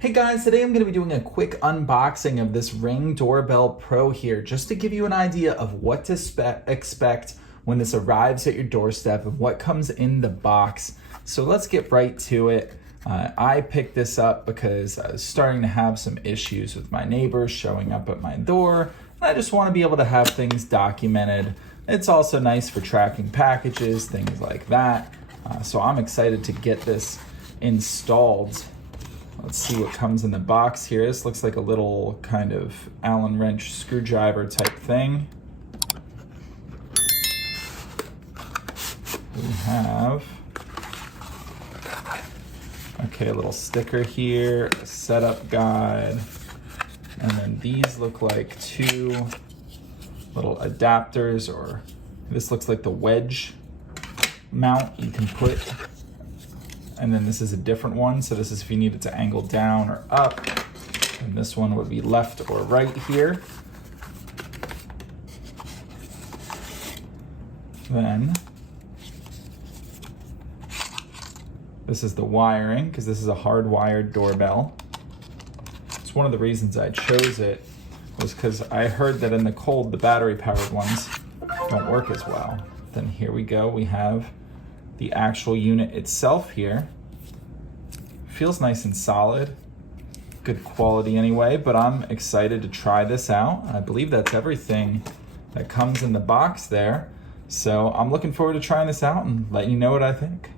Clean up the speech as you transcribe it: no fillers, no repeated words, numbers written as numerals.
Hey guys, today I'm going to be doing a quick unboxing of this Ring Doorbell Pro here, just to give you an idea of what to expect when this arrives at your doorstep and what comes in the box. So let's get right to it. I picked this up because I was starting to have some issues with my neighbors showing up at my door, and I just want to be able to have things documented. It's also nice for tracking packages, things like that. So I'm excited to get this installed. Let's see what comes in the box here. This looks like a little kind of Allen wrench screwdriver type thing. We have, a little sticker here, a setup guide, and then these look like two little adapters, or this looks like the wedge mount you can put. And then this is a different one, so this is if you need it to angle down or up. And this one would be left or right here. Then this is the wiring, because this is a hardwired doorbell. It's one of the reasons I chose it was because I heard that in the cold, the battery-powered ones don't work as well. Then here we go, we have the actual unit itself here. Feels nice and solid, good quality anyway, but I'm excited to try this out. I believe that's everything that comes in the box there. So I'm looking forward to trying this out and letting you know what I think.